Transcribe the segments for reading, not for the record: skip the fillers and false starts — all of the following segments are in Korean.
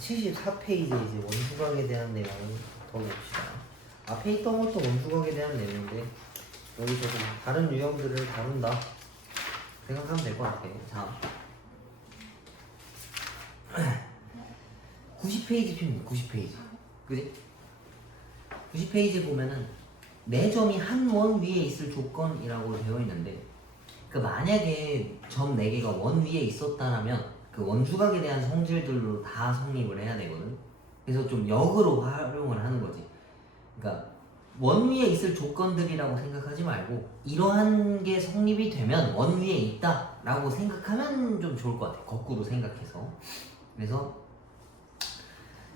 74페이지에 이제 원주각에 대한 내용을 더 봅시다. 앞에 있던 것도 원주각에 대한 내용인데 여기서 좀 다른 유형들을 다룬다 생각하면 될 것 같아요. 자, 90페이지 펴면 90페이지. 그지? 90페이지 보면은 네 점이 한 원 위에 있을 조건이라고 되어 있는데 그 만약에 점 4개가 원 위에 있었다면 그 원주각에 대한 성질들로 다 성립을 해야 되거든. 그래서 좀 역으로 활용을 하는 거지. 그러니까 원 위에 있을 조건들이라고 생각하지 말고 이러한 게 성립이 되면 원 위에 있다 라고 생각하면 좀 좋을 것 같아. 거꾸로 생각해서. 그래서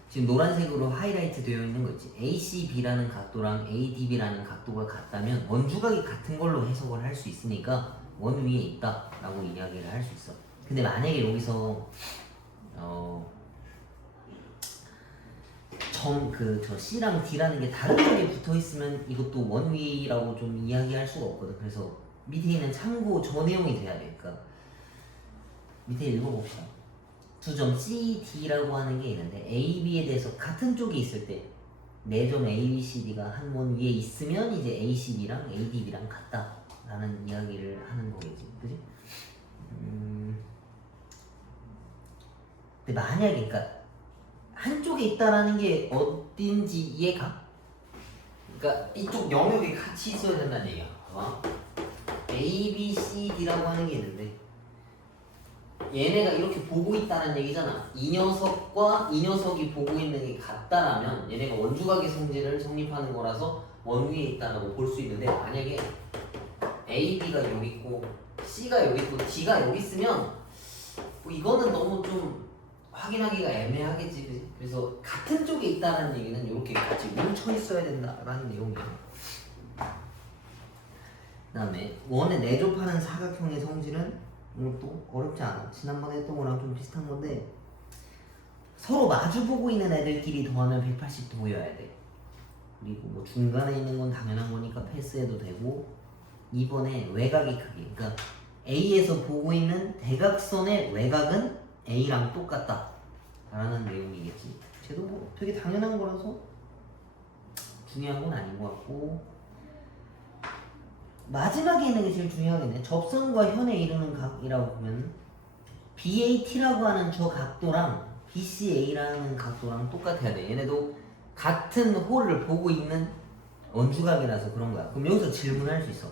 지금 노란색으로 하이라이트 되어 있는 거 있지. ACB라는 각도랑 ADB라는 각도가 같다면 원주각이 같은 걸로 해석을 할 수 있으니까 원 위에 있다 라고 이야기를 할 수 있어. 근데 만약에 여기서 저 C랑 D라는 게 다른 쪽에 붙어 있으면 이것도 원 위라고 좀 이야기할 수가 없거든. 그래서 밑에 있는 참고 저 내용이 돼야 돼. 그러니까 밑에 읽어봅시다. 두 점 C, D라고 하는 게 있는데 A, B에 대해서 같은 쪽에 있을 때 네 점 A, B, C, D가 한 원 위에 있으면 이제 A, C, B랑 A, D, B랑 같다 라는 이야기를 하는 거겠지. 그지? 근데 만약에 그러니까 한쪽에 있다라는 게 어딘지 이해가? 그러니까 이쪽 영역이 같이 있어야 된다는 얘기야. A, B, C, D라고 하는 게 있는데 얘네가 이렇게 보고 있다는 얘기잖아. 이 녀석과 이 녀석이 보고 있는 게 같다라면 얘네가 원주각의 성질을 성립하는 거라서 원 위에 있다라고 볼 수 있는데 만약에 A, B가 여기 있고 C가 여기 있고 D가 여기 있으면 뭐 이거는 너무 좀 확인하기가 애매하겠지. 그치? 그래서 같은 쪽에 있다는 얘기는 이렇게 같이 뭉쳐 있어야 된다라는 내용이야. 그 다음에 원에 내접하는 사각형의 성질은 이것도 어렵지 않아. 지난번에 했던 거랑 좀 비슷한 건데 서로 마주보고 있는 애들끼리 더하면 180도여야 돼. 그리고 뭐 중간에 있는 건 당연한 거니까 패스해도 되고 2번에 외곽의 크기, 그러니까 A에서 보고 있는 대각선의 외곽은 A랑 똑같다 라는 내용이겠지. 쟤도 뭐 되게 당연한 거라서 중요한 건 아닌 것 같고 마지막에 있는 게 제일 중요하겠네. 접선과 현에 이루는 각이라고 보면 BAT라고 하는 저 각도랑 BCA라는 각도랑 똑같아야 돼. 얘네도 같은 홀을 보고 있는 원주각이라서 그런 거야. 그럼 여기서 질문할 수 있어.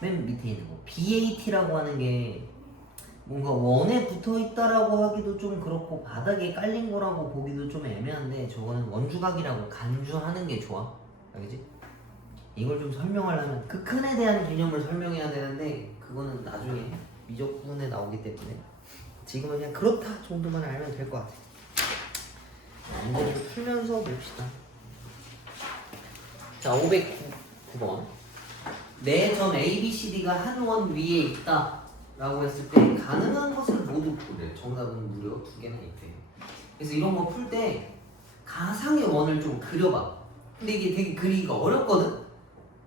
맨 밑에 있는 거 BAT라고 하는 게 뭔가 원에 붙어 있다라고 하기도 좀 그렇고 바닥에 깔린 거라고 보기도 좀 애매한데 저거는 원주각이라고 간주하는 게 좋아. 알겠지? 이걸 좀 설명하려면 극한에 대한 개념을 설명해야 되는데 그거는 나중에 미적분에 나오기 때문에 지금은 그냥 그렇다 정도만 알면 될 것 같아. 문제를 풀면서 봅시다. 자, 509번 네 점 A, B, C, D가 한 원 위에 있다 라고 했을 때 가능한 것을 모두 고래. 정답은 무려 2개나 있대. 그래서 이런 거 풀 때 가상의 원을 좀 그려봐. 근데 이게 되게 그리기가 어렵거든?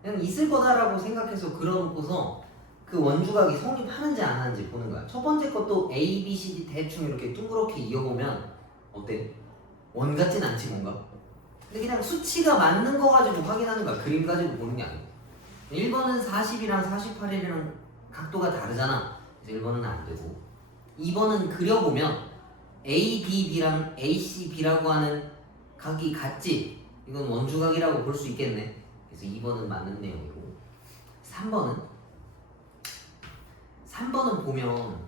그냥 있을 거다라고 생각해서 그려놓고서 그 원주각이 성립하는지 안 하는지 보는 거야. 첫 번째 것도 A, B, C, D 대충 이렇게 둥그렇게 이어보면 어때? 원 같진 않지 뭔가? 근데 그냥 수치가 맞는 거 가지고 확인하는 거야. 그림 가지고 보는 게 아니고. 1번은 40이랑 48이랑 각도가 다르잖아. 그래서 1번은 안 되고 2번은 그려보면 ADB랑 ACB라고 하는 각이 같지? 이건 원주각이라고 볼 수 있겠네. 그래서 2번은 맞는 내용이고 3번은 보면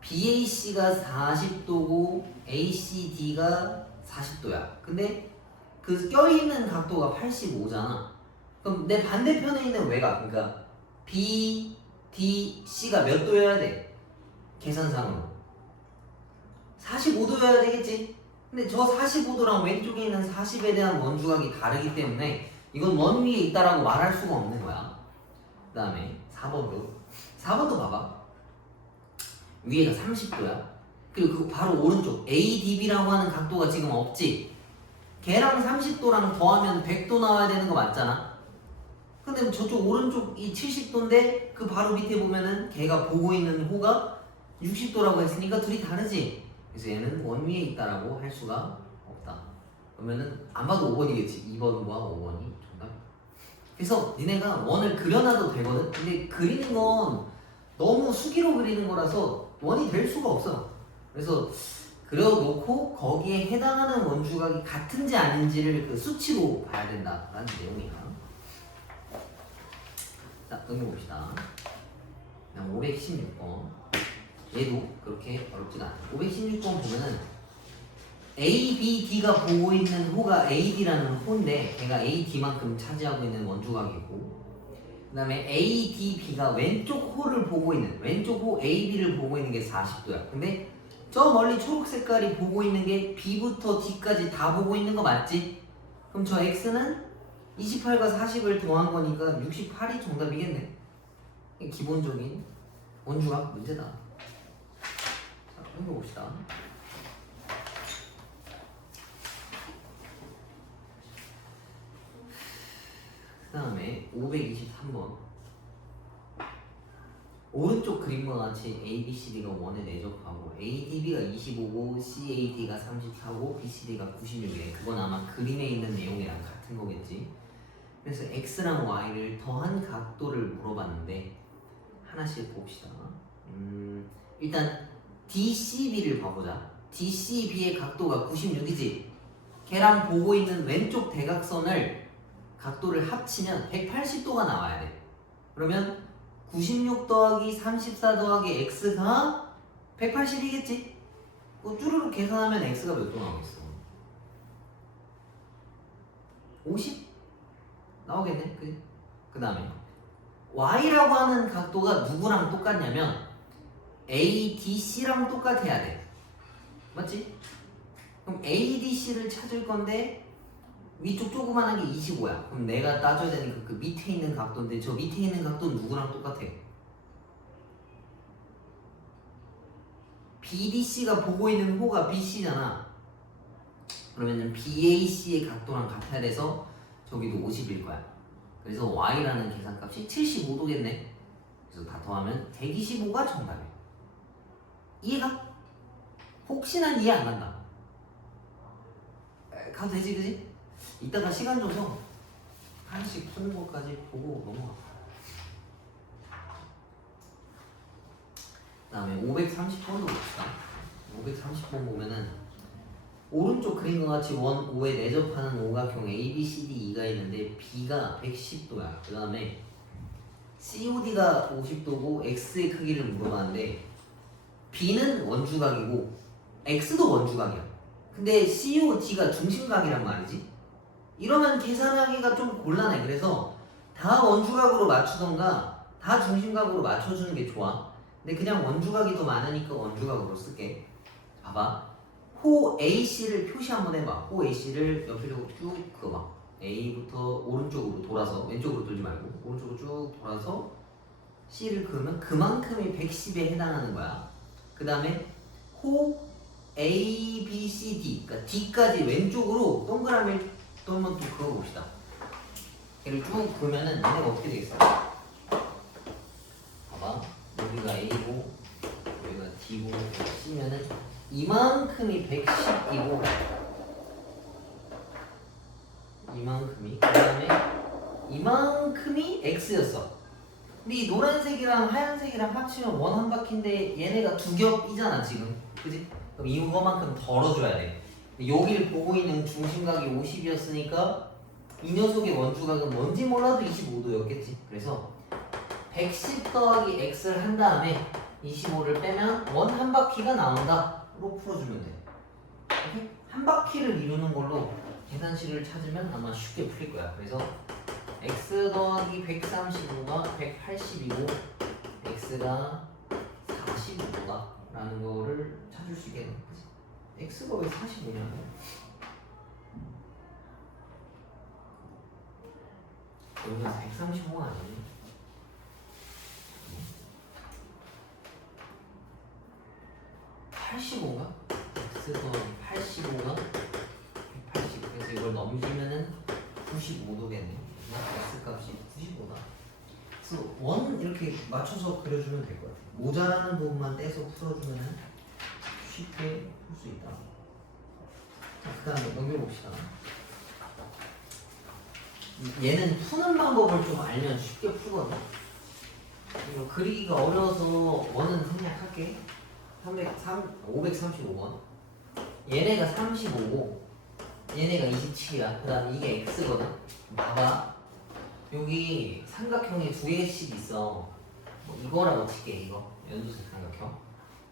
BAC가 40도고 ACD가 40도야. 근데 그 껴있는 각도가 85잖아. 그럼 내 반대편에 있는 외곽, 그러니까 BDC가 몇 도여야 돼? 계산상으로 45도여야 되겠지? 근데 저 45도랑 왼쪽에 있는 40에 대한 원주각이 다르기 때문에 이건 원 위에 있다라고 말할 수가 없는 거야. 그 다음에 4번도 봐봐. 위에가 30도야. 그리고 그 바로 오른쪽 ADB라고 하는 각도가 지금 없지. 걔랑 30도랑 더하면 100도 나와야 되는 거 맞잖아. 근데 저쪽 오른쪽이 70도인데 그 바로 밑에 보면은 걔가 보고 있는 호가 60도라고 했으니까 둘이 다르지. 그래서 얘는 원 위에 있다라고 할 수가 없다. 그러면은 안 봐도 5번이겠지. 2번과 5번이 정답. 그래서 니네가 원을 그려놔도 되거든. 근데 그리는 건 너무 수기로 그리는 거라서 원이 될 수가 없어. 그래서 그려놓고 거기에 해당하는 원주각이 같은지 아닌지를 그 수치로 봐야 된다라는 내용이야. 자, 넘겨봅시다. 그냥 516번. 얘도 그렇게 어렵지가 않아. 516번 보면은 A, B, D가 보고 있는 호가 AD라는 호인데 걔가 AD만큼 차지하고 있는 원주각이고, 그 다음에 A, D, B가 왼쪽 호를 보고 있는, 왼쪽 호 AB를 보고 있는 게 40도야. 근데 저 멀리 초록 색깔이 보고 있는 게 B부터 D까지 다 보고 있는 거 맞지? 그럼 저 X는 28과 40을 더한 거니까 68이 정답이겠네. 이게 기본적인 원주각 문제다. 자, 해봅시다. 그 다음에 523번. 오른쪽 그림과 같이 ABCD가 1에 내접하고 ADB가 25고 CAD가 34고 BCD가 96이래. 그건 아마 그림에 있는 내용이랑 같은 거겠지. 그래서 X랑 Y를 더한 각도를 물어봤는데 하나씩 봅시다. 일단 DCB를 봐보자. DCB의 각도가 96이지. 걔랑 보고 있는 왼쪽 대각선을 각도를 합치면 180도가 나와야 돼. 그러면 96 더하기 34 더하기 X가 180이겠지? 쭈루룩 계산하면 X가 몇 도 나오겠어? 50? 나오겠네? 그 다음에 Y라고 하는 각도가 누구랑 똑같냐면 ADC랑 똑같아야 돼. 맞지? 그럼 ADC를 찾을 건데 위쪽 조그만한 게 25야. 그럼 내가 따져야 되니까 그 밑에 있는 각도인데 저 밑에 있는 각도는 누구랑 똑같아? BDC가 보고 있는 호가 BC잖아. 그러면은 BAC의 각도랑 같아야 돼서 저기도 50일 거야. 그래서 Y라는 계산값이 75도겠네. 그래서 다 더하면 125가 정답이야. 이해가? 혹시나 이해 안 간다. 가도 되지, 그지? 이따가 시간 줘서 하나씩 푸는 것까지 보고 넘어가. 그 다음에 530번도 봅시다. 530번 보면은 오른쪽 그림과 같이 원 5에 내접하는 오각형 A, B, C, D, E가 있는데 B가 110도야. 그 다음에 COD가 50도고 X의 크기를 물어봤는데 B는 원주각이고 X도 원주각이야. 근데 COD가 중심각이란 말이지. 이러면 계산하기가 좀 곤란해. 그래서 다 원주각으로 맞추던가 다 중심각으로 맞춰주는 게 좋아. 근데 그냥 원주각이 더 많으니까 원주각으로 쓸게. 봐봐. 호 AC를 표시 한번 해봐. 호 AC를 옆으로 쭉 그어봐. A부터 오른쪽으로 돌아서, 왼쪽으로 돌지 말고 오른쪽으로 쭉 돌아서 C를 그으면 그만큼이 110에 해당하는 거야. 그 다음에 호 A, B, C, D, 그러니까 D까지 왼쪽으로 동그라미를 또 한 번 또 그어봅시다. 얘를 쭉 그으면은 얘네가 어떻게 되겠어? 봐봐. 여기가 A고 여기가 D고 C면은 이만큼이 110이고 이만큼이, 그 다음에 이만큼이 X였어. 근데 이 노란색이랑 하얀색이랑 합치면 원 한 바퀴인데 얘네가 두 겹이잖아 지금. 그지? 그럼 이거만큼 덜어줘야 돼. 여기를 보고 있는 중심각이 50이었으니까 이 녀석의 원주각은 뭔지 몰라도 25도였겠지. 그래서 110 더하기 X를 한 다음에 25를 빼면 원 한 바퀴가 나온다로 풀어주면 돼. 오케이? 한 바퀴를 이루는 걸로 계산식을 찾으면 아마 쉽게 풀릴 거야. 그래서 X 더하기 135가 180이고 X가 45도다 라는 거를 찾을 수 있겠네. X가 왜 45냐? 여기가 135가 아니네. (85가) X 더하기 85가 180. 그래서 이걸 넘기면은 95도겠네. X 값이 95다. 그래서 원 이렇게 맞춰서 그려주면 될 것 같아. 모자라는 부분만 떼서 풀어주면은 쉽게 풀 수 있다. 자, 그 다음에 넘겨봅시다. 얘는 푸는 방법을 좀 알면 쉽게 풀거든. 이거 그리기가 어려워서 원은 생략할게. 535번. 얘네가 35고 얘네가 27이야. 그 다음에 이게 x거든. 봐봐. 여기 삼각형이 두 개씩 있어. 뭐 이거라고 칠게. 이거 연두색 삼각형.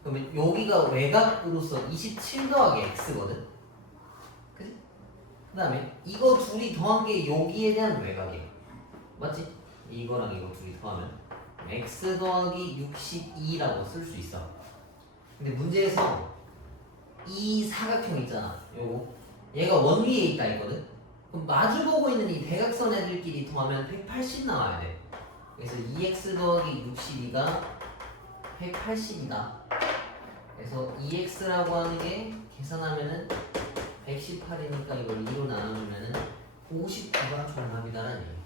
그러면 여기가 외곽으로서 27 더하기 x거든. 그치? 그 다음에 이거 둘이 더한 게 여기에 대한 외곽이야. 맞지? 이거랑 이거 둘이 더하면 x 더하기 62라고 쓸 수 있어. 근데 문제에서 이 사각형 있잖아. 요거 얘가 원 위에 있다 했거든. 그럼 마주보고 있는 이 대각선 애들끼리 더하면 180 나와야 돼. 그래서 2x 더하기 62가 180이다. 그래서 2x라고 하는 게 계산하면은 118이니까 이걸 2로 나누면은 59가 정답이다라는 얘기.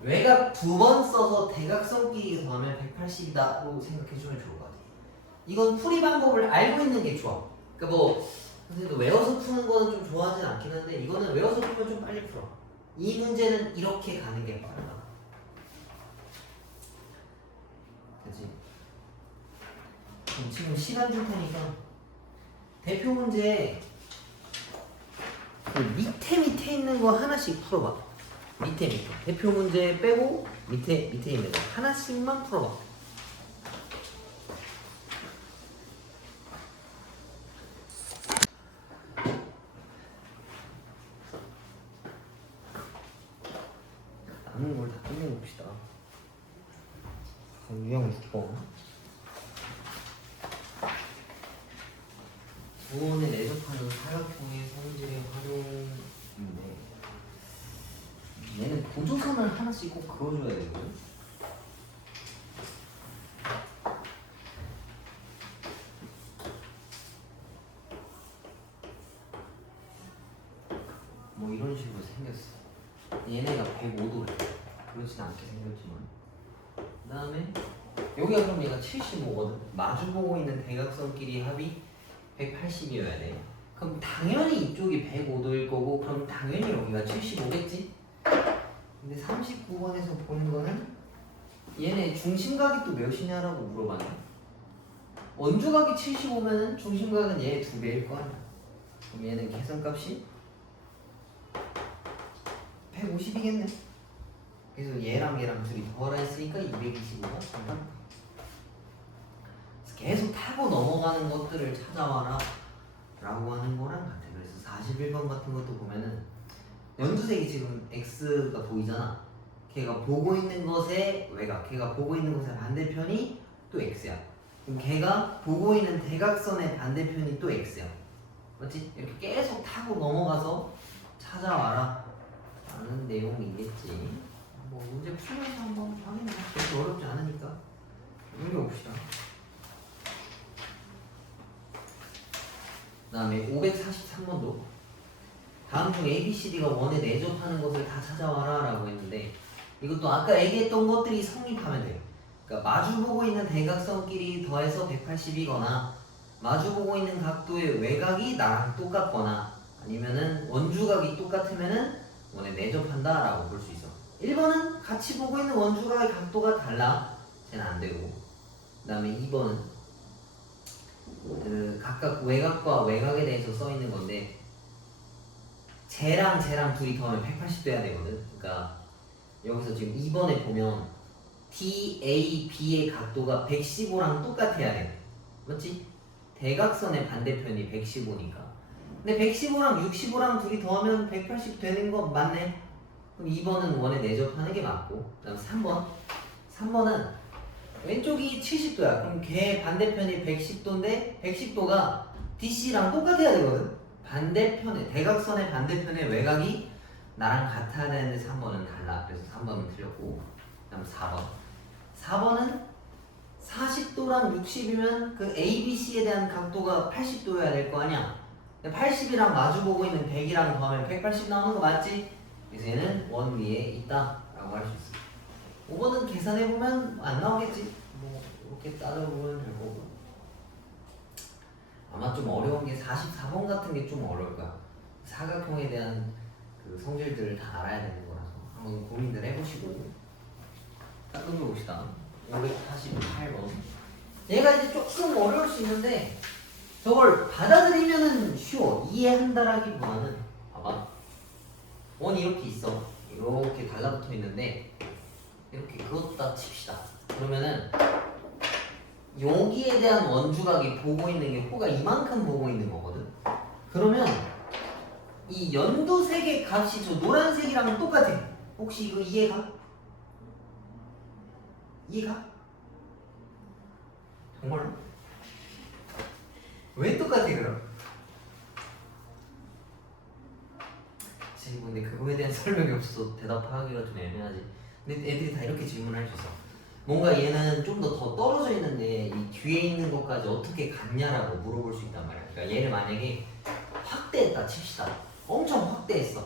외곽 두 번 써서 대각선끼리 더하면 180이다로 생각해주면 좋을 것 같아. 이건 풀이 방법을 알고 있는 게 좋아. 그러니까 뭐 선생님도 외워서 푸는 거는 좀 좋아하진 않긴 한데 이거는 외워서 풀면 좀 빨리 풀어. 이 문제는 이렇게 가는 게 빠르다. 그치? 그럼 지금 시간 줄 테니까 대표 문제 그 밑에 있는 거 하나씩 풀어봐. 밑에 대표 문제 빼고 밑에 있는 거 하나씩만 풀어봐. 남는 걸 다 끝내봅시다. 유형 6번. 구원에 내접하는 사각형의 성질의 활용인데 얘는 보조선을 하나씩 꼭 그어줘야 되거든. 뭐 이런 식으로 생겼어. 얘네가 105도래. 그렇진 않게 생겼지만. 그 다음에 여기가 그럼 얘가 75거든. 마주보고 있는 대각선끼리 합이 180이어야 돼. 그럼 당연히 이쪽이 105도일 거고 그럼 당연히 여기가 75겠지? 근데 39번에서 보는 거는 얘네 중심각이 또 몇이냐라고 물어봤네. 원주각이 75면은 중심각은 얘 2배일 거 아니야. 그럼 얘는 계산값이 150이겠네. 그래서 얘랑 둘이 더하라 했으니까 225가 정답. 계속 타고 넘어가는 것들을 찾아와라 라고 하는 거랑 같아. 그래서 41번 같은 것도 보면은 연두색이 지금 x가 보이잖아. 걔가 보고 있는 것의 외곽, 걔가 보고 있는 것의 반대편이 또 x야. 그럼 걔가 보고 있는 대각선의 반대편이 또 x야. 맞지? 이렇게 계속 타고 넘어가서 찾아와라 라는 내용이겠지. 뭐 문제 풀면서 한번 확인해. 그렇게 어렵지 않으니까 읽어봅시다. 그 다음에 543번도 다음 중 ABCD가 원에 내접하는 것을 다 찾아와라 라고 했는데 이것도 아까 얘기했던 것들이 성립하면 돼요. 그러니까 마주보고 있는 대각선끼리 더해서 180이거나 마주보고 있는 각도의 외곽이 나랑 똑같거나 아니면은 원주각이 똑같으면은 원에 내접한다 라고 볼 수 있어. 1번은 같이 보고 있는 원주각의 각도가 달라. 쟤는 안 되고. 그 다음에 2번은 그 각각 외곽과 외곽에 대해서 써 있는 건데 쟤랑 둘이 더하면 180 돼야 되거든. 그러니까 여기서 지금 2번에 보면 DAB의 각도가 115랑 똑같아야 돼. 맞지? 대각선의 반대편이 115니까. 근데 115랑 65랑 둘이 더하면 180 되는 거 맞네. 그럼 2번은 원에 내접하는 게 맞고. 그 다음 3번. 3번은 왼쪽이 70도야. 그럼 걔 반대편이 110도인데 110도가 DC랑 똑같아야 되거든. 반대편에 대각선의 반대편의 외곽이 나랑 같아야 되는데 3번은 달라. 그래서 3번은 틀렸고. 그 다음 4번. 4번은 40도랑 60이면 그 ABC에 대한 각도가 80도여야 될 거 아니야. 근데 80이랑 마주보고 있는 100이랑 더하면 180 나오는 거 맞지? 그래서 얘는 원 위에 있다 라고 할 수 있어. 5번은 계산해보면 안 나오겠지. 뭐 이렇게 따져보면 될 거고. 아마 좀 좀 어려운 게 44번 같은 게 좀 어려울 거야. 사각형에 대한 그 성질들을 다 알아야 되는 거라서 한번 고민들 해보시고. 딱 끊어봅시다. 548번. 얘가 이제 조금 어려울 수 있는데 저걸 받아들이면은 쉬워. 이해한다라기보다는 봐봐. 원이 이렇게 있어. 이렇게 달라붙어 있는데 이렇게 그었다 칩시다. 그러면은 여기에 대한 원주각이 보고 있는 게 호가 이만큼 보고 있는 거거든. 그러면 이 연두색의 값이 저 노란색이랑 똑같아. 혹시 이거 이해가? 이해가? 정말로? 왜 똑같아 그럼? 지금 근데 그거에 대한 설명이 없어서 대답하기가 좀 애매하지. 근데 애들이 다 이렇게 질문할 수 있어. 뭔가 얘는 좀 더 떨어져 있는데 이 뒤에 있는 것까지 어떻게 갔냐라고 물어볼 수 있단 말이야. 그러니까 얘를 만약에 확대했다 칩시다. 엄청 확대했어.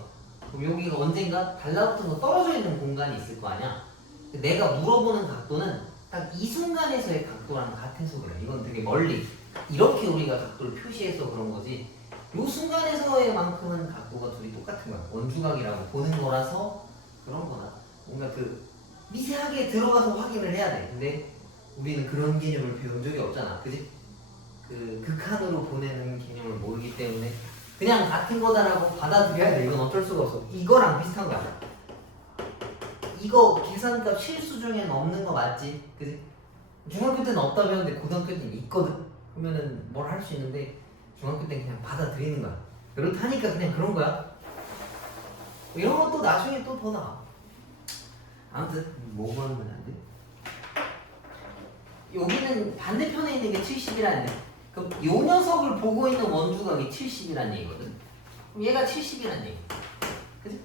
그럼 여기가 언젠가 달라붙은 거 떨어져 있는 공간이 있을 거 아니야. 내가 물어보는 각도는 딱 이 순간에서의 각도랑 같아서 그래. 이건 되게 멀리 이렇게 우리가 각도를 표시해서 그런 거지. 이 순간에서의 만큼은 각도가 둘이 똑같은 거야. 원주각이라고 보는 거라서 그런 거다. 뭔가 그 미세하게 들어가서 확인을 해야 돼. 근데 우리는 그런 개념을 배운 적이 없잖아. 그지? 그 극한으로 보내는 개념을 모르기 때문에 그냥 같은 거다라고 받아들여야 돼. 이건 어쩔 수가 없어. 이거랑 비슷한 거야. 이거 계산값 실수 중에는 없는 거 맞지? 그지? 중학교 때는 없다 배웠는데 고등학교 때는 있거든? 그러면은 뭘 할 수 있는데 중학교 때는 그냥 받아들이는 거야. 그렇다니까 그냥 그런 거야. 이런 것도 나중에 또 더 나와. 아무튼 뭐 하는 건 안 돼? 여기는 반대편에 있는 게 70이라는 얘기. 그럼 요 녀석을 보고 있는 원주각이 70이라는 얘기거든. 그럼 얘가 70이라는 얘기. 그지?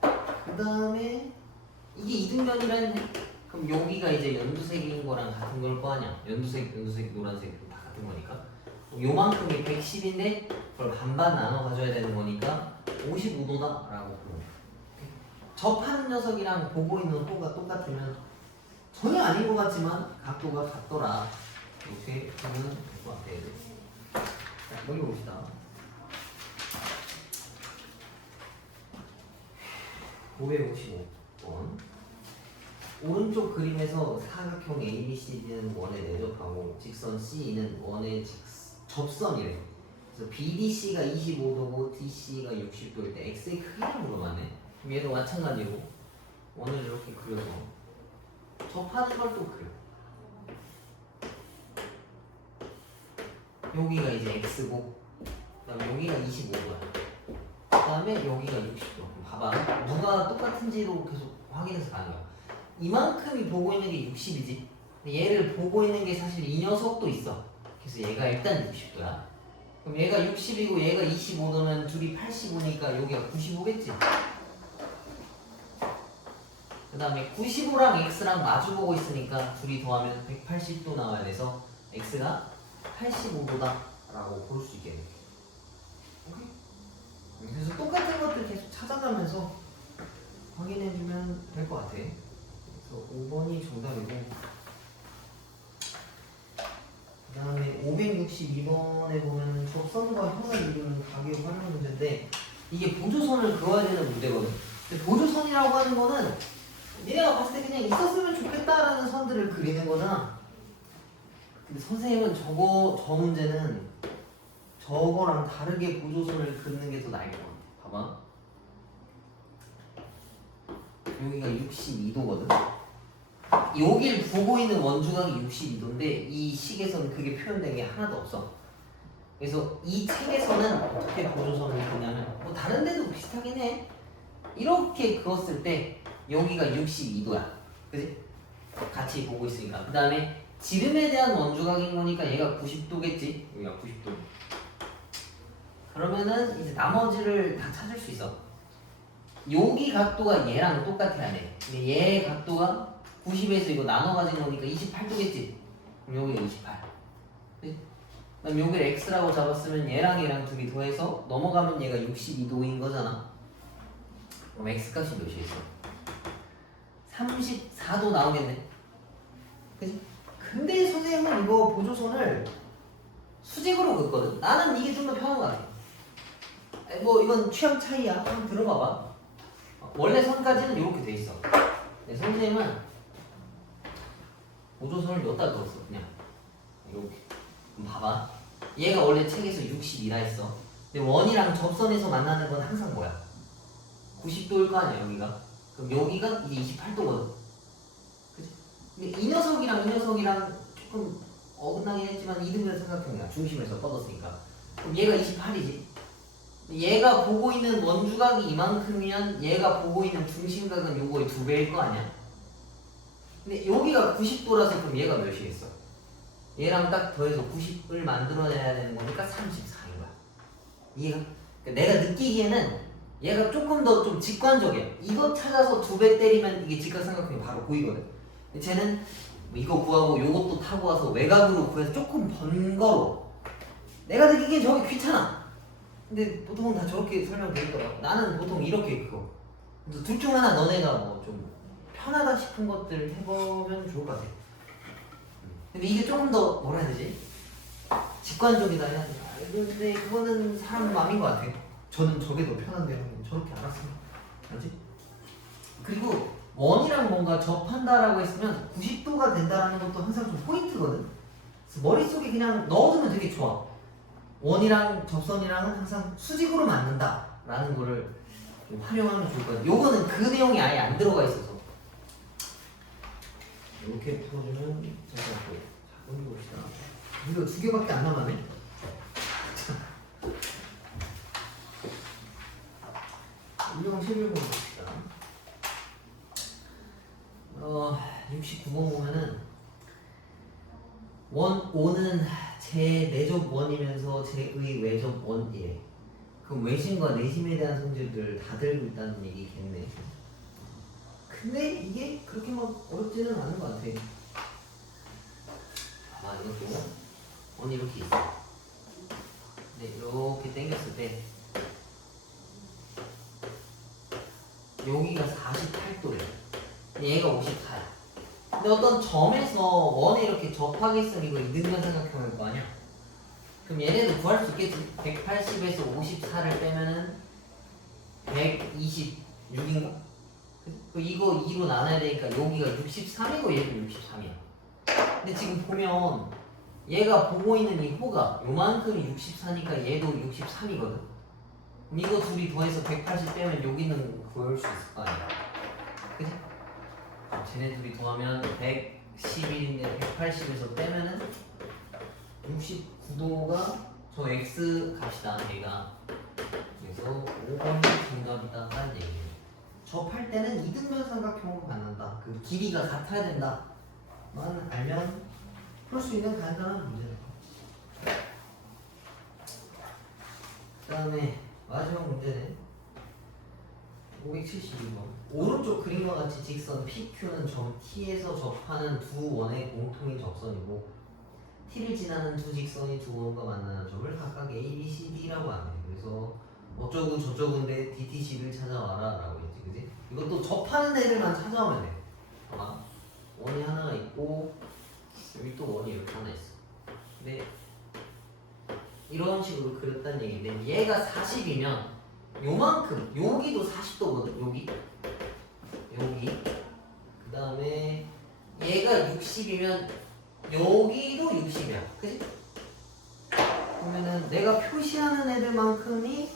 그 다음에 이게 이등변이라는 얘기. 그럼 여기가 이제 연두색인 거랑 같은 걸 거 아니야. 연두색, 노란색 다 같은 거니까. 요만큼이 110인데 그걸 반반 나눠 가져야 되는 거니까 55도다 라고 보면 접하는 녀석이랑 보고 있는 호가 똑같으면 전혀 아닌 것 같지만 각도가 같더라. 이렇게 보면 될 것 같아요. 자, 여기 봅시다. (555번) 오른쪽 그림에서 사각형 ABCD는 원에 내접하고 직선 CE는 원의 접선이래. 그래서 BDC가 25도고 DC가 60도일 때 X의 크기를 물어봤네. 그럼 얘도 마찬가지로 원을 이렇게 그려서 접하는 걸 또 그려. 여기가 이제 X고 그다음에 여기가 25도야. 그다음에 여기가 60도. 봐봐. 누가 똑같은지로 계속 확인해서 가는 거야. 이만큼이 보고 있는 게 60이지. 얘를 보고 있는 게 사실 이 녀석도 있어. 그래서 얘가 일단 60도야. 그럼 얘가 60이고 얘가 25도면 둘이 85니까 여기가 95겠지. 그 다음에 95랑 X랑 마주보고 있으니까 둘이 더하면 180도 나와야 돼서 X가 85도다 라고 볼 수 있겠네. 오케이? 그래서 똑같은 것들 계속 찾아가면서 확인해주면 될 것 같아. 그래서 5번이 정답이고 그 다음에 562번에 보면 접선과 현을 이루는 가격 활용 문제인데 이게 보조선을 그어야 되는 문제거든. 근데 보조선이라고 하는 거는 얘네가 봤을 때 그냥 있었으면 좋겠다라는 선들을 그리는 거잖아. 근데 선생님은 저 문제는 저거랑 다르게 보조선을 긋는 게 더 나을 것 같아. 봐봐. 여기가 62도거든. 여길 보고 있는 원주각이 62도인데 이 식에서는 그게 표현된 게 하나도 없어. 그래서 이 책에서는 어떻게 보조선을 그냐면 뭐 다른 데도 비슷하긴 해. 이렇게 그었을 때 여기가 62도야. 그치? 같이 보고 있으니까. 그 다음에 지름에 대한 원주각인 거니까 얘가 90도겠지? 여기가 90도. 그러면은 이제 나머지를 다 찾을 수 있어. 여기 각도가 얘랑 똑같아야 돼. 근데 얘의 각도가 90에서 이거 나눠 가진 거니까 28도겠지? 그럼 여기가 28. 그럼 여기를 x라고 잡았으면 얘랑 둘이 더해서 넘어가면 얘가 62도인 거잖아. 그럼 x값이 몇이겠어? 34도 나오겠네. 그치? 근데 선생님은 이거 보조선을 수직으로 긋거든. 나는 이게 좀 더 편한 것 같아. 뭐 이건 취향 차이야. 한번 들어봐봐. 원래 선까지는 이렇게 돼 있어. 네, 선생님은 보조선을 몇 달 그었어. 그냥 이렇게. 그럼 봐봐. 얘가 원래 책에서 60이라 했어. 근데 원이랑 접선에서 만나는 건 항상 뭐야? 90도일 거 아니야 여기가. 그럼 여기가 이제 28도거든. 그치? 근데 이 녀석이랑 조금 어긋나긴 했지만 이등변 삼각형이야. 중심에서 뻗었으니까. 그럼 얘가 28이지. 얘가 보고 있는 원주각이 이만큼이면 얘가 보고 있는 중심각은 요거의 2배일 거 아니야? 근데 여기가 90도라서 그럼 얘가 몇이겠어? 얘랑 딱 더해서 90을 만들어내야 되는 거니까 34인 거야. 이해가? 그러니까 내가 느끼기에는 얘가 조금 더 좀 직관적이야. 이거 찾아서 2배 때리면 이게 직각삼각형이 바로 보이거든. 근데 쟤는 이거 구하고 요것도 타고 와서 외곽으로 구해서 조금 번거로워. 내가 느끼기엔 저게 귀찮아. 근데 보통은 다 저렇게 설명되더라고. 나는 보통 이렇게 그거. 그래서 둘 중 하나 너네가 뭐 좀 편하다 싶은 것들 해보면 좋을 것 같아. 근데 이게 조금 더 뭐라 해야 되지? 직관적이다 해야 되나? 근데 그거는 사람 마음인 것 같아. 저는 저게 더 편한데요. 저렇게 알았으면. 알지? 그리고 원이랑 뭔가 접한다라고 했으면 90도가 된다라는 것도 항상 좀 포인트거든. 그래서 머릿속에 그냥 넣어두면 되게 좋아. 원이랑 접선이랑은 항상 수직으로 맞는다라는 거를 좀 활용하면 좋을 것 같아. 요거는 그 내용이 아예 안 들어가 있어서. 이렇게 풀어주면 잠깐만 작은 봅시다. 이거 2개밖에 안 남았네. 일용 11번 봅시다. 69번 보면은 원 5는 제 내접 원이면서 제의 외접 원이래. 그럼 외심과 내심에 대한 성질들 다 들고 있다는 얘기겠네. 근데 이게 그렇게 막 어렵지는 않은 것 같아. 아 이것도 원이 이렇게 있어. 네, 이렇게 당겼을 때 여기가 48도래. 얘가 54야. 근데 어떤 점에서 원에 이렇게 접하게 있으면 이거 이등변 삼각형일 거 아니야? 그럼 얘네도 구할 수 있겠지? 180에서 54를 빼면은 126인가? 이거 2로 나눠야 되니까 여기가 63이고 얘도 63이야. 근데 지금 보면 얘가 보고 있는 이 호가 요만큼이 64니까 얘도 63이거든? 그럼 이거 둘이 더해서 180 빼면 여기는 구할 수 있을 거 아니야? 그치? 쟤네 둘이 더하면 111인데 180에서 빼면은 69도가 저 x 값이다 얘가. 그래서 5번이 정답이다라는 얘기예요. 접할 때는 이등변 삼각형으로 만난다. 그 길이가 같아야 된다만 알면 풀 수 있는 간단한 문제다. 그 다음에 마지막 문제는 572번. 오른쪽 그림과 같이 직선 PQ는 점 T에서 접하는 두 원의 공통인 접선이고 T를 지나는 두 직선이 두 원과 만나는 점을 각각 A, B, C, D라고 하네. 그래서 어쩌고 저쩌고인데 DTC를 찾아와라 라고 했지, 그지? 이것도 접하는 애들만 찾아오면 돼. 봐봐. 원이 하나가 있고 여기 또 원이 이렇게 하나 있어. 근데 이런 식으로 그렸다는 얘기인데 얘가 40이면 요만큼, 여기도 40도거든, 여기 그 다음에 얘가 60이면 여기도 60이야, 그치? 그러면은 내가 표시하는 애들만큼이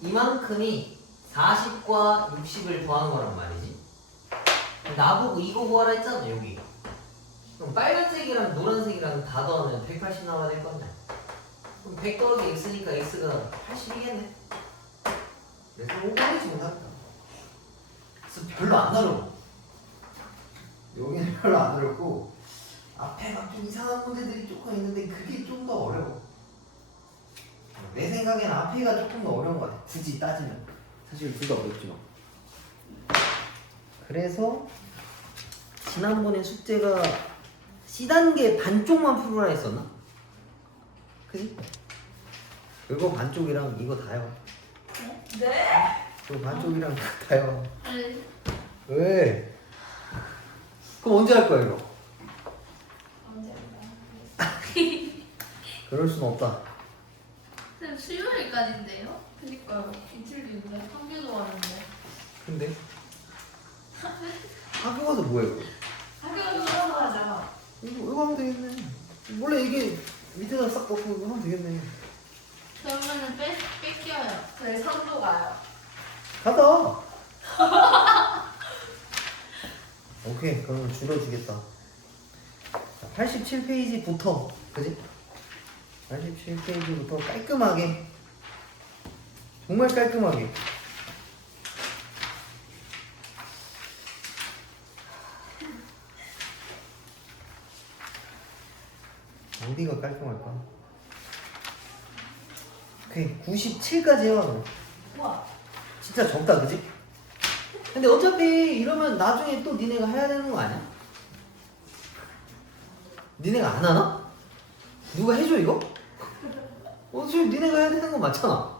이만큼이 40과 60을 더한 거란 말이지. 나보고 이거 구하라 했잖아, 여기. 그럼 빨간색이랑 노란색이랑 다 더하면 180 나와야 될 거 아니야. 그럼 100 더하기 x니까 x가 80이겠네. 그래서 5번이 정답이다. 그래서 별로 안 어려워. 여기는 별로 안 어렵고 앞에 막 좀 이상한 문제들이 조금 있는데 그게 좀 더 어려워. 내 생각엔 앞에가 조금 더 어려운 것 같아. 굳이 따지면. 사실 둘 다 어렵지만. 그래서 지난번에 숙제가 C단계 반쪽만 풀어라 했었나? 그지? 그거 반쪽이랑 이거 다요. 네? 그거 반쪽이랑 다요. 네. 왜? 그럼 언제 할 거야 이거? 언제 할까요? 그럴 순 없다. 선생님 수요일까지인데요? 그니까요. 이틀 뒤인데 한 개도 왔는데. 근데 학교 가서 뭐해 그거? 학교에서 하러 가자. 이거 하면 되겠네. 원래 이게 밑에다 싹 넣고 이거 하면 되겠네. 그러면은 뺏겨요. 저희 3도 가요. 가자. 오케이, 그러면 줄여주겠다. 87페이지부터, 그지? 87페이지부터 깔끔하게, 정말 깔끔하게. 어디가 깔끔할까? 오케이, 97까지 해와. 우와. 진짜 적다, 그지? 근데 어차피 이러면 나중에 또 니네가 해야 되는 거 아니야? 니네가 안 하나? 누가 해줘 이거? 어차피 니네가 해야 되는 거 맞잖아.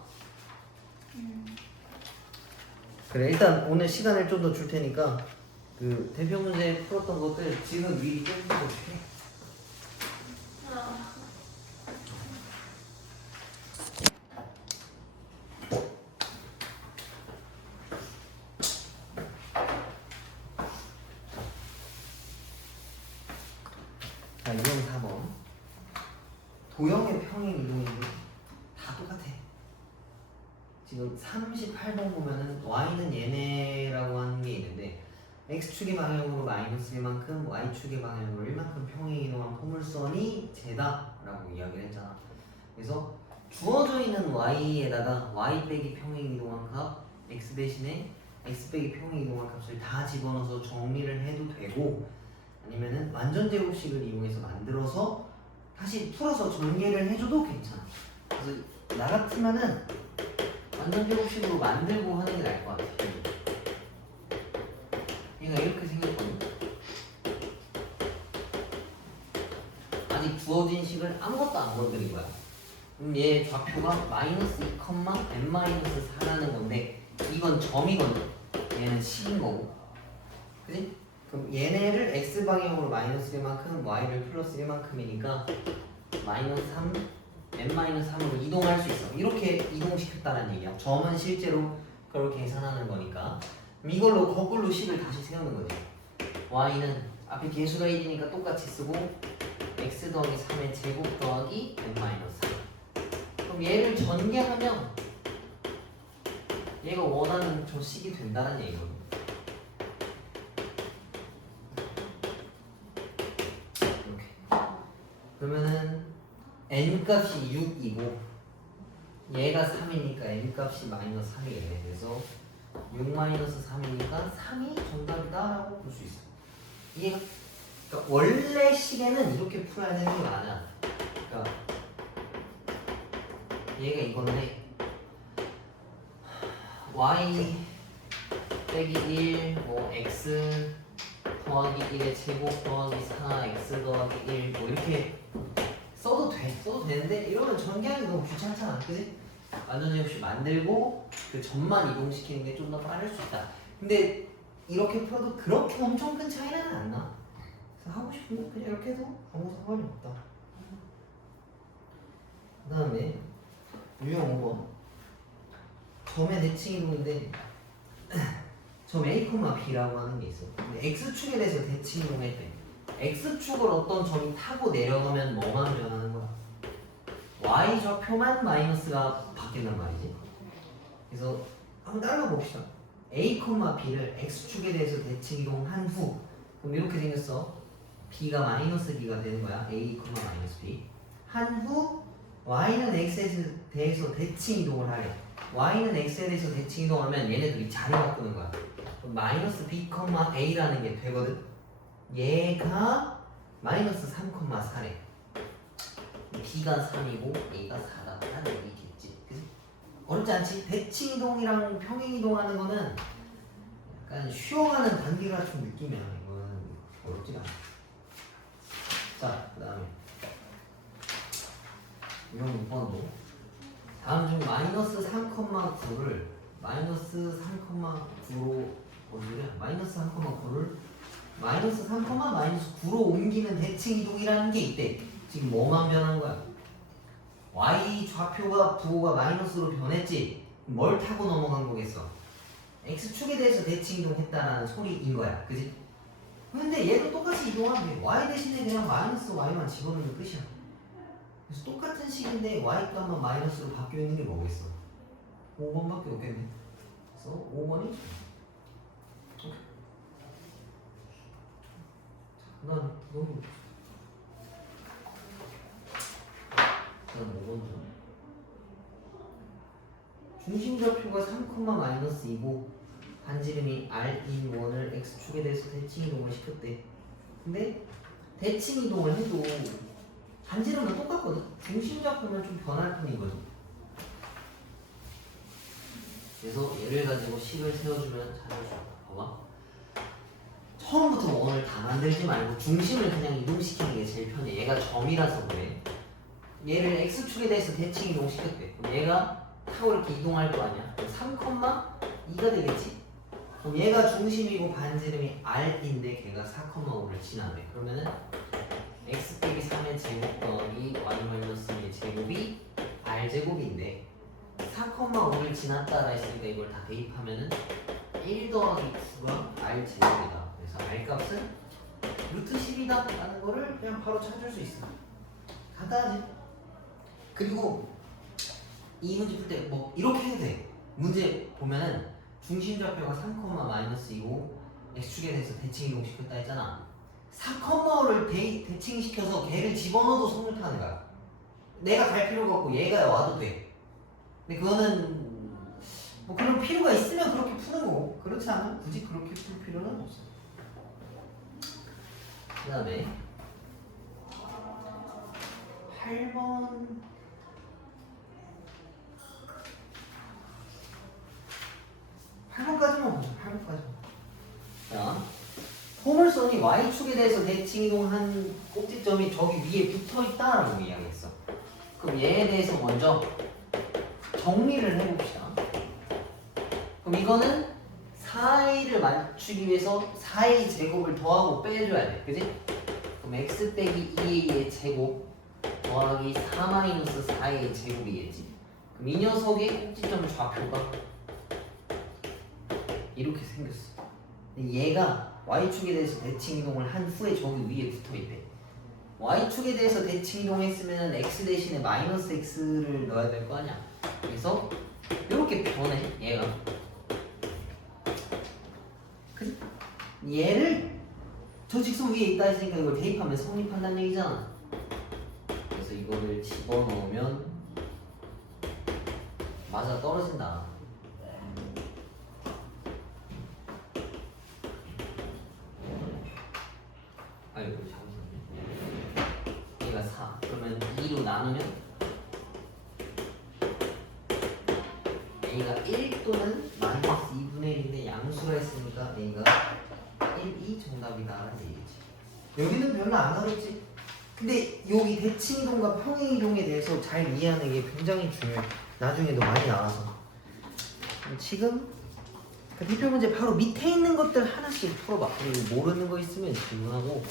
그래, 일단 오늘 시간을 좀 더 줄 테니까 그 대표 문제 풀었던 것들 지금 미리 좀 해볼게. 자, 이형 4번. 도형의 평행 이동이 다 똑같아. 지금 38번 보면은 y는 얘네라고 하는 게 있는데 x축의 방향으로 마이너스 1만큼 y축의 방향으로 1만큼 평행 이동한 포물선이 쟤다라고 이야기를 했잖아. 그래서 주어져 있는 y에다가 y 빼기 평행 이동한 값 x 대신에 x 빼기 평행 이동한 값을 다 집어넣어서 정리를 해도 되고, 아니면은 완전 제곱식을 이용해서 만들어서 다시 풀어서 전개를 해줘도 괜찮아. 그래서 나 같으면은 완전 제곱식으로 만들고 하는 게 나을 것 같아. 얘가 이렇게 생겼거든. 아직 주어진 식을 아무것도 안 건드린 거야. 그럼 얘 좌표가 마이너스 2, n-4라는 건데 이건 점이거든. 얘는 식인 거고. 그지? 그럼 얘네를 x방향으로 마이너스 1만큼 y를 플러스 1만큼이니까 마이너스 3, n-3으로 이동할 수 있어. 이렇게 이동시켰다는 얘기야. 점은 실제로 그렇게 계산하는 거니까. 그럼 이걸로 거꾸로 식을 다시 세우는 거지. y는 앞에 개수가 1이니까 똑같이 쓰고 x 더하기 3의 제곱 더하기 n-3. 그럼 얘를 전개하면 얘가 원하는 저 식이 된다는 얘기거든. 이렇게. 그러면은 n 값이 6이고 얘가 3이니까 n 값이 마이너스 3이겠네. 그래서 6 마이너스 3이니까 3이 정답이다라고 볼 수 있어. 이게 그러니까 원래 식에는 이렇게 풀어야 되는 게 맞아. 그러니까 얘가 이건데 y 빼기 1, 뭐 x 더하기 1의 제곱 더하기 4, x 더하기 1, 뭐 이렇게 써도 되는데 이러면 전개하기 너무 귀찮잖아, 그지? 완전 제곱식 만들고 그 점만 이동시키는 게 좀 더 빠를 수 있다. 근데 이렇게 풀어도 그렇게 엄청 큰 차이는 안 나. 그래서 하고 싶으면 그냥 이렇게 해도 아무 상관이 없다. 그 다음에 유형 5번 점의 대칭 이동인데 점 A, B라고 하는 게 있어. 근데 X축에 대해서 대칭 이동할 때 X축을 어떤 점이 타고 내려가면 뭐만 변하는 거야? Y 좌표만 마이너스가 바뀐단 말이지. 그래서 한번 따라가 봅시다. A, B를 X축에 대해서 대칭 이동한 후 그럼 이렇게 생겼어. B가 마이너스 B가 되는 거야. A, 마이너스 B 한 후 Y는 X에 대해서 대칭 이동을 하래. Y는 X에 대해서 대칭 이동하면 얘네들이 자리 바꾸는 거야. 그럼 마이너스 B, A라는 게 되거든. 얘가 마이너스 3,4래. B가 3이고 A가 4다 라는 얘기겠지. 그치? 어렵지 않지? 대칭 이동이랑 평행 이동하는 거는 약간 쉬어가는 단계가 좀 느낌이야. 이거는 어렵지가 않아. 자, 그 다음에 이런 6번도 다음 중 마이너스 3,9를 마이너스 3,9로 마이너스 3,9를 마이너스 3, 마이너스 9로 옮기는 대칭 이동이라는 게 있대. 지금 뭐만 변한 거야? y 좌표가 부호가 마이너스로 변했지. 뭘 타고 넘어간 거겠어? x축에 대해서 대칭 이동했다라는 소리인 거야. 그지? 근데 얘도 똑같이 이동하면 돼. y 대신에 그냥 마이너스 y만 집어넣으면 끝이야. 그래서 똑같은 식인데 y 값만 마이너스로 바뀌어 있는 게 뭐겠어? 5번밖에 없겠네. 그래서 5번이 난 너무 그다음 5번도 중심 좌표가 3,-2고 반지름이 r인 1을 x축에 대해서 대칭 이동을 시켰대. 근데 대칭 이동을 해도 반지름은 똑같거든. 중심 좌표만 좀 변할 뿐이거든. 그래서 얘를 가지고 식을 세워주면 잘할 수 있다. 봐봐. 처음부터 원을 다 만들지 말고 중심을 그냥 이동시키는 게 제일 편해. 얘가 점이라서 그래. 얘를 x축에 대해서 대칭 이동시켰대. 그럼 얘가 타고 이렇게 이동할 거 아니야. 3,2가 되겠지? 그럼 얘가 중심이고 반지름이 r인데 걔가 4,5를 지나네. 그러면은 x 빼기 3의 제곱 더하기 y-2의 제곱이 r제곱인데 4,5를 지났다라 했으니까 이걸 다 대입하면은 1 더하기 9가 r제곱이다. 그래서 r값은 루트 10이다 라는 거를 그냥 바로 찾을 수 있어. 간단하지? 그리고 이 문제 풀 때 뭐 이렇게 해도 돼. 문제 보면은 중심 좌표가 3,-2고 x축에 대해서 대칭 이동시켰다 했잖아. 4,5를 대칭시켜서 걔를 집어넣어도 성립 타는 거야. 내가 갈 필요가 없고 얘가 와도 돼. 근데 그거는 뭐 그런 필요가 있으면 그렇게 푸는 거고 그렇지 않으면 굳이 그렇게 풀 필요는 없어. 그 다음에 8번 8번까지만 보자. 8번까지만. 자, 포물선이 y축에 대해서 대칭 이동한 꼭지점이 저기 위에 붙어있다라고 이야기했어. 그럼 얘에 대해서 먼저 정리를 해봅시다. 그럼 이거는 4a를 맞추기 위해서 4a 제곱을 더하고 빼줘야 돼. 그지? 그럼 x 빼기 2a의 제곱 더하기 4-4a의 제곱이겠지. 그럼 이 녀석의 꼭지점 좌표가 이렇게 생겼어. 근데 얘가 y축에 대해서 대칭 이동을 한 후에 저기 위에 붙어있대. y축에 대해서 대칭 이동했으면 x 대신에 마이너스 x를 넣어야 될 거 아니야. 그래서 이렇게 변해 얘가. 그치? 얘를 저 직선 위에 있다 했으니까 이걸 대입하면 성립한다는 얘기잖아. 그래서 이거를 집어넣으면 맞아 떨어진다. 아이고 잠시만요. 얘가 4 그러면 2로 나누면 A가 1 또는 마이너스 2분의 1인데 양수가 있으니까 A가 1, 2 정답이다 얘기지. 여기는 별로 안 어렵지. 근데 여기 대칭이동과 평행이동에 대해서 잘 이해하는 게 굉장히 중요해. 나중에도 많이 나와서. 지금 그 대표 문제 바로 밑에 있는 것들 하나씩 풀어봐. 그리고 모르는 거 있으면 질문하고.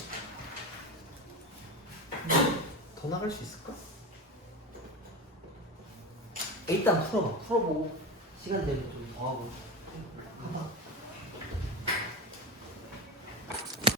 더 나갈 수 있을까? 일단 풀어봐. 풀어보고 시간 되면 좀 더 하고. 가봐.